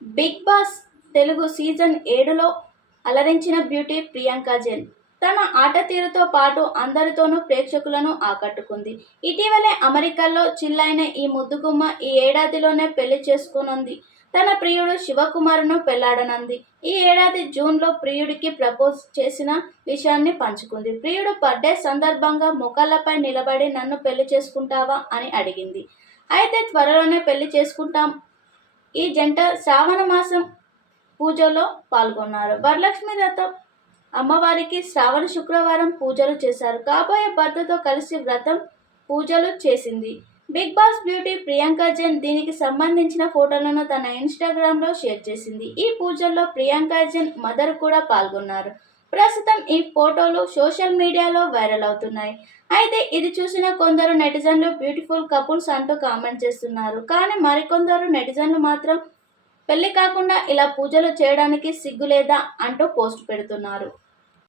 Big boss Telugu season 7లో అలరించిన beauty Priyanka Jain. తన ఆట తీరుతో పాటు అందరితోనూ ప్రేక్షకులను ఆకట్టుకుంది. ఇటీవలే అమెరికాలో చిల్లైన ఈ ముద్దుగుమ్మ ఈ ఏడాదిలోనే పెళ్లి చేసుకోనుంది. తన ప్రియుడు శివకుమార్ను పెళ్లాడనుంది. ఈ ఏడాది జూన్లో ప్రియుడికి ప్రపోజ్ చేసిన విషయాన్ని పంచుకుంది. ప్రియుడు బర్త్డే సందర్భంగా మోకాళ్లపై నిలబడి నన్ను పెళ్లి చేసుకుంటావా అని అడిగింది. అయితే త్వరలోనే పెళ్లి చేసుకుంటాం. ఈ జంట శ్రావణ మాసం పూజలో పాల్గొన్నారు. వరలక్ష్మి వ్రతం అమ్మవారికి శ్రావణ శుక్రవారం పూజలు చేశారు. కాబోయే భర్తతో కలిసి వ్రతం పూజలు చేసింది. Big boss beauty Priyanka Jain దీనికి సంబంధించిన ఫోటోలను తన ఇన్స్టాగ్రామ్లో షేర్ చేసింది. ఈ పూజల్లో ప్రియాంక జైన్ మదర్ కూడా పాల్గొన్నారు. ప్రస్తుతం ఈ ఫోటోలు సోషల్ మీడియాలో వైరల్ అవుతున్నాయి. అయితే ఇది చూసిన కొందరు నెటిజన్లు బ్యూటిఫుల్ కపుల్స్ అంటూ కామెంట్ చేస్తున్నారు. కానీ మరికొందరు నెటిజన్లు మాత్రం పెళ్లి కాకుండా ఇలా పూజలు చేయడానికి సిగ్గులేదా అంటూ పోస్ట్ పెడుతున్నారు.